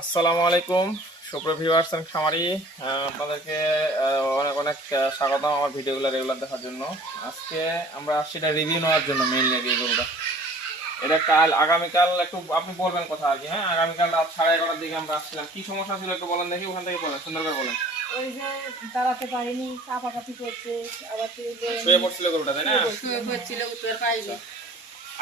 আসসালামু আলাইকুম সুপ্রিয় ভিউয়ার্স এন্ড খামারি, আপনাদেরকে অনেক অনেক স্বাগতম আমার ভিডিওগুলো রেগুলার দেখার জন্য। আজকে আমরা আসছি এটা রিভিউ নেওয়ার জন্য মেইনলি এই গরুটা। এটা কাল আগামীকাল একটু আপনি বলবেন কথা আর কি। হ্যাঁ, আগামীকাল রাত 11:30টার দিকে আমরা আসছিলাম। কি সমস্যা ছিল একটু বলেন দেখি, ওখান থেকে বলেন, সুন্দর করে বলেন। ওই যে দাঁড়াতে পারিনি, কাঁপাকাঁপি করছে, আবার শুয়ে পড়ছিল গরুটা, তাই না? শুয়ে পড়ছিল, উত্তর পাইনি।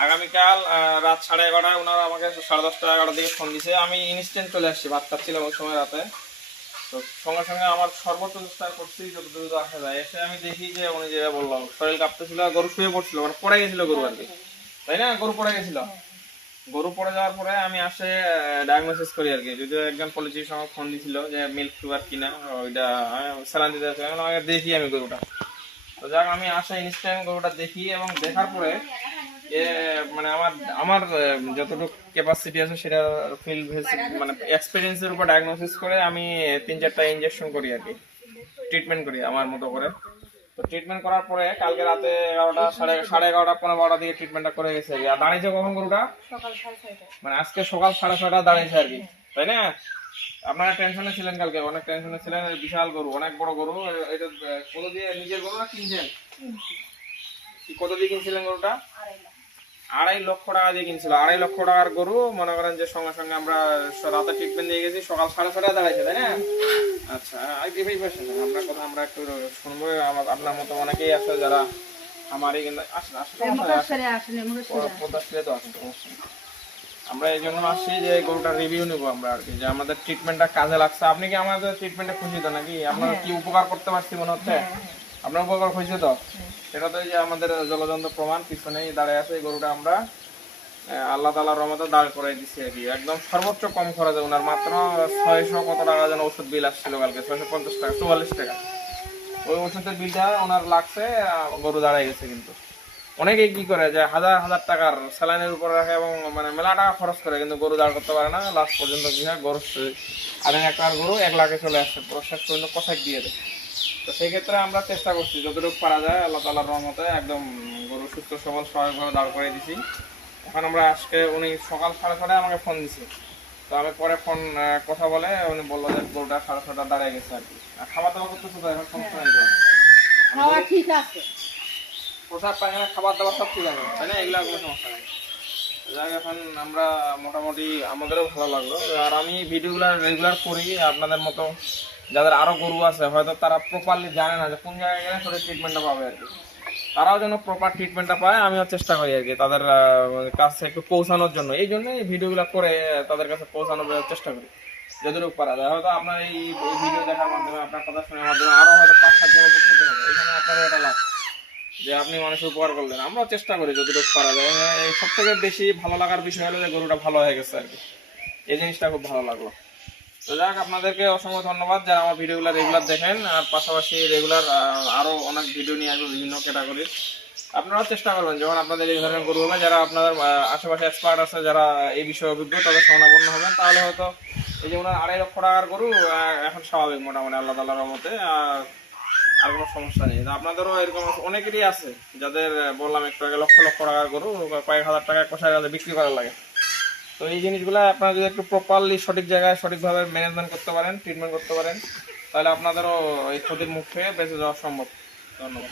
আগামীকাল রাত 11:30টায় ওনারা আমাকে 10:30-11টার দিকে ফোন দিছে। আমি ইনস্ট্যান্ট চলে আসছি, ভাত খাচ্ছিলাম ওই সময় রাতে। তো সঙ্গে সঙ্গে আমার সর্বোচ্চ চেষ্টা করছি যত দ্রুত আসা যায়। এসে আমি দেখি যে উনি যেটা বললাম, শরীর কাঁপতেছিল, গরু শুয়ে পড়ছিল, মানে পড়ে গেছিল গরু আর কি, তাই না? গরু পড়ে গেছিল। গরু পড়ে যাওয়ার পরে আমি আসে ডায়াগনোসিস করি আর কি। যদিও একজন পলিচির সঙ্গে ফোন দিছিল যে মিল্ক ফিভার কিনা, ওইটা স্যালাইন দিতে আছে, আমাকে দেখি আমি গরুটা। তো যাক, আমি আসে ইনস্ট্যান্ট গরুটা দেখি এবং দেখার পরে মানে আমার আমার যতটুকু ক্যাপাসিটি আছে সেটা ফিল মানে এক্সপিরিয়েন্সের উপর ডায়াগনোসিস করে আমি 3-4টা ইনজেকশন করি আর কি, ট্রিটমেন্ট করি আমার মতো করে। তো ট্রিটমেন্ট করার পরে কালকে রাতে 11টা সাড়ে 11টা 15-12টার দিকে ট্রিটমেন্টটা করে গেছে আর দাঁড়িয়েছে কখন গরুটা? সকাল 6:30টায়। মানে আজকে সকাল 6:30 দাঁড়িয়েছে আর কি, তাই না? আপনারা টেনশনে ছিলেন, কালকে অনেক টেনশনে ছিলেন। বিশাল গরু, অনেক বড় গরু। এটা কত দিয়ে নিজের গরু না কিনছেন? কত দিয়ে কিনছিলেন গরুটা? 2.5 লক্ষ টাকা দিয়ে কিনছিল। 2.5 লক্ষ টাকার গরু, মনে করেন যে সঙ্গে সঙ্গে আমরা রাতে ট্রিটমেন্ট দিয়ে গেছি, সকাল 6:30টায় দাঁড়াইছে, তাই না? আচ্ছা, আপনার কথা আমরা একটু শুনবো। আপনার মতো অনেকেই আছে যারা আমারই কিন্তু আসেন তো আসেন। আমরা এই জন্য আসছি যে গরুটার রিভিউ নিবো আমরা আর কি, যে আমাদের ট্রিটমেন্টটা কাজে লাগছে। আপনি কি আমাদের ট্রিটমেন্টে খুশি তো নাকি? আপনার কি উপকার করতে পারছি মনে হচ্ছে? আপনার উপকার হয়েছে তো? সেটা তো এই যে আমাদের জলযন্ত্র প্রমাণ পিছনেই দাঁড়িয়ে আছে। এই গরুটা আমরা আল্লাহ তাআলার রহমতে দাঁড় করাই দিচ্ছি আর কি, একদম সর্বোচ্চ কম খরচে। ওনার মাত্র 600 কত টাকা যেন ওষুধ বিল আসছিল কালকে, 650 টাকা, 44 টাকা। ওই ওষুধের বিলটা ওনার লাগছে, গরু দাঁড়ায় গেছে। কিন্তু অনেকে কি করে যে হাজার হাজার টাকার স্যালাইনের উপর রাখে এবং মানে মেলা টাকা খরচ করে, কিন্তু গরু দাঁড় করতে পারে না। লাস্ট পর্যন্ত কি হয়, গরু 1.5 টাকার গরু 1 লাখে চলে আসছে, পুরো শেষ পর্যন্ত কষাক দিয়ে দেয়। তো সেই ক্ষেত্রে আমরা চেষ্টা করছি যতটুকু পারা যায় আল্লাহ তাআলার রহমতে একদম গরু সুস্থ সবল স্বাভাবিকভাবে দাঁড় করে দিছি। এখন আমরা আজকে উনি সকাল 6:30টায় আমাকে ফোন দিছে। তো আমি পরে ফোন কথা বলে উনি বললো যে গরুটা 6:30 দাঁড়িয়ে গেছে আর কি। আর খাবার দাবার করতেছে তো, এখন সমস্যা নেই তো? খাওয়া ঠিক আছে, প্রসাদ পায়খানা খাবার দাবার সব ঠিক আছে, তাই না? এগুলো কোনো সমস্যা নেই। যাক, এখন আমরা মোটামুটি আমাদেরও ভালো লাগলো। আর আমি ভিডিওগুলো রেগুলার করি আপনাদের মতো যাদের আরো গরু আছে, হয়তো তারা প্রপারলি জানে না যে কোন জায়গায় গেলে তাদের ট্রিটমেন্টটা পাবে আর কি। তারাও যেন প্রপার ট্রিটমেন্টটা পায়, আমিও চেষ্টা করি আর কি তাদের কাছে একটু পৌঁছানোর জন্য। এই জন্য এই ভিডিওগুলো করে তাদের কাছে পৌঁছানোর চেষ্টা করি যতটুকু পারা যায়। হয়তো আপনার এই ভিডিও দেখার মাধ্যমে, আপনার কথা শোনার মাধ্যমে আরো হয়তো 5-7 জন উপকৃত হবে। এখানে আপনারও এটা লাভ যে আপনি মানুষের উপকার করলেন। আমরাও চেষ্টা করি যতটুকু পারা যায়। এই সব থেকে বেশি ভালো লাগার বিষয় হলো যে গরুটা ভালো হয়ে গেছে আর কি, এই জিনিসটা খুব ভালো লাগলো। তো যাক, আপনাদেরকে অসংখ্য ধন্যবাদ যারা আমার ভিডিওগুলো রেগুলার দেখেন। আর পাশাপাশি রেগুলার আরো অনেক ভিডিও নিয়ে আসবো বিভিন্ন ক্যাটাগরির। আপনারাও চেষ্টা করবেন যখন আপনাদের এই ধরনের গরু হবে, যারা আপনাদের আশেপাশে এক্সপার্ট আছে, যারা এই বিষয়ে অভিজ্ঞ, তাদের শরণাপন্ন হবেন। তাহলে হয়তো এই যে ওনার 2.5 লক্ষ টাকার গরু এখন স্বাভাবিক মোটামুটি আল্লাহ তাআলার রহমতে, আর কোনো সমস্যা নেই। তো আপনাদেরও এরকম অনেকেরই আছে যাদের বললাম একটু আগে, লক্ষ লক্ষ টাকার গরু কয়েক হাজার টাকা কষায় গেলে বিক্রি করার লাগে। তো এই জিনিসগুলো আপনারা যদি একটু প্রপারলি সঠিক জায়গায় সঠিকভাবে ম্যানেজমেন্ট করতে পারেন, ট্রিটমেন্ট করতে পারেন, তাহলে আপনাদেরও এই ক্ষতির মুখ থেকে বেঁচে যাওয়া সম্ভব। ধন্যবাদ।